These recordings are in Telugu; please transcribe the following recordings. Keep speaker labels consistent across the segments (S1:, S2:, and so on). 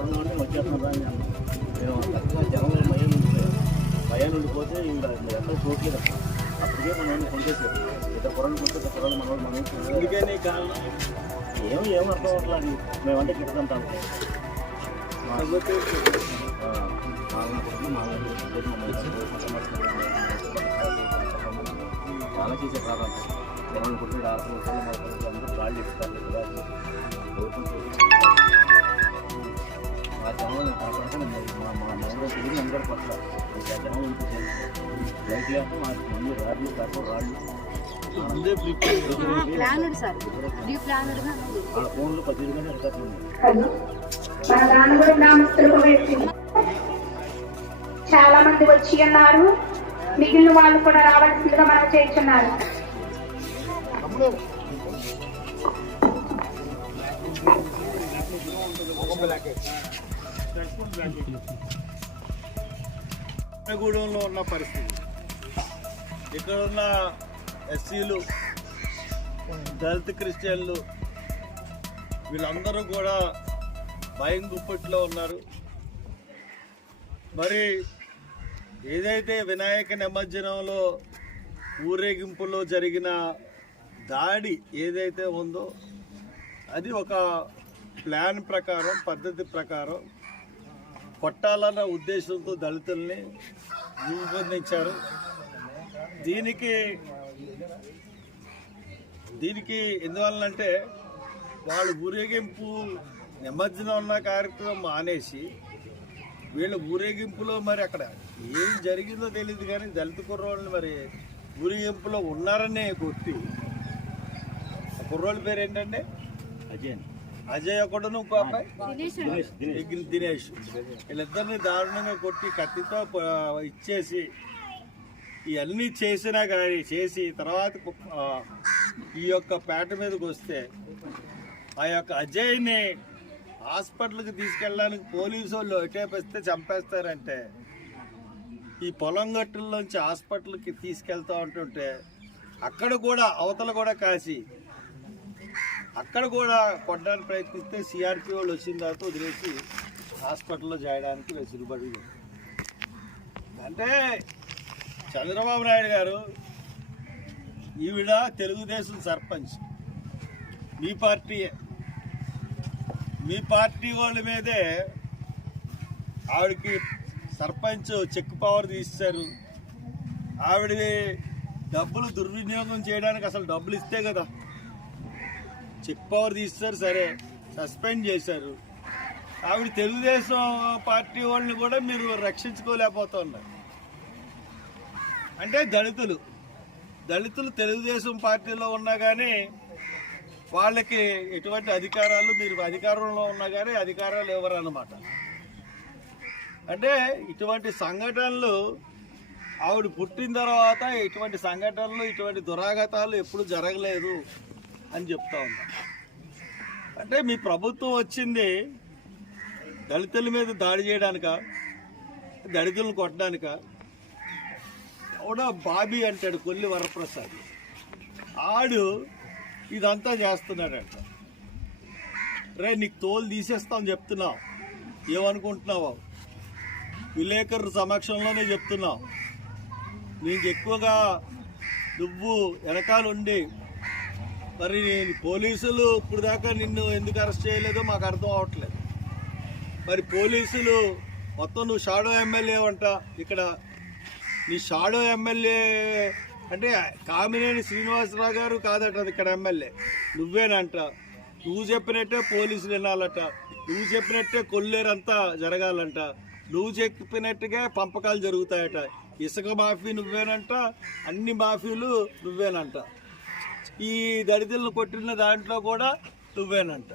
S1: ఉన్నామంటే వచ్చేస్తున్నాం. నేను కరెక్ట్గా జనంలో భయం భయం ఉండిపోతే ఇంకా ఎక్కడ చూడలేదు. అప్పటికే మన చేశారు ఇద్దరు పొరలు ఇద్దరు పొరలు మన మనం ఏం
S2: అందుకే నీ కారణం
S1: ఏమో ఏమో అర్థం అవ్వట్లేదు మేమంటే
S2: కాకపోతే
S1: చాలా చేసే ప్రారంభం జనాలు కుట్టిన ఆటలు అందరూ ఇస్తారు కదా ఆ జనాలు కాకుండా మా మా నగరం తిరిగి అందరూ పట్ల జనం లైట్ లేక మా ముందు రాళ్ళు కాకు రాళ్ళు
S3: సార్ డీ ప్లానడ్
S1: ఫోన్లు పది రూపాయలు ఎడతారు
S4: చాలా మంది వచ్చి ఉన్నారు. మిగిలిన వాళ్ళు కూడా రావాల్సిందిగా మనం చేస్తున్నారు
S2: గూడెంలో ఉన్న పరిస్థితి. ఇక్కడ ఉన్న ఎస్సీలు దళిత క్రిస్టియన్లు వీళ్ళందరూ కూడా భయం గుప్పట్లో ఉన్నారు. మరి ఏదైతే వినాయక నిమజ్జనంలో ఊరేగింపులో జరిగిన దాడి ఏదైతే ఉందో అది ఒక ప్లాన్ ప్రకారం పద్ధతి ప్రకారం కొట్టాలన్న ఉద్దేశంతో దళితుల్ని రూపొందించారు. దీనికి దీనికి ఎందువల్లంటే వాళ్ళు ఊరేగింపు నిమజ్జనం ఉన్న కార్యక్రమం మానేసి వీళ్ళ ఊరేగింపులో మరి అక్కడ ఏం జరిగిందో తెలియదు కానీ దళిత కుర్రోళ్ళని మరి ఊరేగింపులో ఉన్నారనే కొట్టి కుర్రోళ్ళ పేరు ఏంటంటే
S1: అజయ్
S2: అజయ్ ఒకడును ఇంకో అబ్బాయి?
S3: దినేష్
S2: వీళ్ళిద్దరిని దారుణంగా కొట్టి కత్తితో ఇచ్చేసి ఇవన్నీ చేసినా కానీ చేసి తర్వాత ఈ యొక్క పేట మీదకి వస్తే ఆ యొక్క అజయ్ని హాస్పిటల్కి తీసుకెళ్ళడానికి పోలీసు వాళ్ళు ఎటేపిస్తే చంపేస్తారంటే ఈ పొలం గట్టుల్లోంచి హాస్పిటల్కి తీసుకెళ్తా ఉంటుంటే అక్కడ కూడా అవతల కూడా కాసి అక్కడ కూడా కొట్టడానికి ప్రయత్నిస్తే సిఆర్పి వాళ్ళు వచ్చిన తర్వాత వదిలేసి హాస్పిటల్లో చేయడానికి వెసులుబడి అంటే చంద్రబాబు నాయుడు గారు ఈవిడ తెలుగుదేశం సర్పంచ్. మీ పార్టీయే. మీ పార్టీ వాళ్ళ మీదే ఆవిడకి సర్పంచ్ చెక్ పవర్ తీస్తారు ఆవిడ డబ్బులు దుర్వినియోగం చేయడానికి అసలు డబ్బులు ఇస్తే కదా. చెక్ పవర్ తీస్తారు సరే. సస్పెండ్ చేశారు. ఆవిడ తెలుగుదేశం పార్టీ వాళ్ళని కూడా మీరు రక్షించుకోలేకపోతున్నారు. అంటే దళితులు. దళితులు తెలుగుదేశం పార్టీలో ఉన్నా కానీ వాళ్ళకి ఎటువంటి అధికారాలు మీరు అధికారంలో ఉన్నా కానీ అధికారాలు ఇవ్వరు అన్నమాట అంటే ఇటువంటి సంఘటనలు ఆవిడ పుట్టిన తర్వాత ఇటువంటి సంఘటనలు ఇటువంటి దురాఘాతాలు ఎప్పుడు జరగలేదు. అని చెప్తా ఉన్నా. అంటే మీ ప్రభుత్వం వచ్చింది దళితుల మీద దాడి చేయడానిక? దళితులను కొట్టడానిక? కూడా బాబీ అంటాడు కొల్లి వరప్రసాద్. ఆడు ఇదంతా చేస్తున్నాడంట. రే నీకు తోలు తీసేస్తాం చెప్తున్నావు. ఏమనుకుంటున్నావు? విలేకరు సమక్షంలోనే చెప్తున్నావు. నీకు ఎక్కువగా నువ్వు వెనకాలండి మరి పోలీసులు ఇప్పుడు దాకా నిన్ను ఎందుకు అరెస్ట్ చేయలేదో మాకు అర్థం అవ్వట్లేదు మరి పోలీసులు మొత్తం నువ్వు షాడో ఎమ్మెల్యే అంట ఇక్కడ నీ షాడో ఎమ్మెల్యే అంటే కామినేని శ్రీనివాసరావు గారు కాదట అది ఇక్కడ ఎమ్మెల్యే. నువ్వేనంట. నువ్వు చెప్పినట్టే పోలీసులు వినాలట. నువ్వు చెప్పినట్టే కొల్లేరంతా జరగాలంట. నువ్వు చెప్పినట్టుగా పంపకాలు జరుగుతాయట. ఇసుక మాఫీ నువ్వేనంట. అన్ని మాఫీలు నువ్వేనంట. ఈ దళితులను కొట్టిన దాంట్లో కూడా నువ్వేనంట.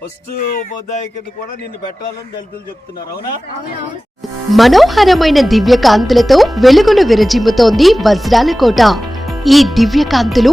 S2: ఫస్ట్ ఉపాధ్యాయ కింద కూడా నిన్ను పెట్టాలని దళితులు చెప్తున్నారు అవునా?
S5: మనోహరమైన దివ్యకాంతులతో వెలుగులు విరజిమ్ముతోంది వజ్రాల కోట ఈ దివ్యకాంతులు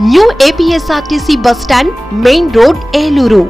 S5: New APSRTC bus stand main road Eluru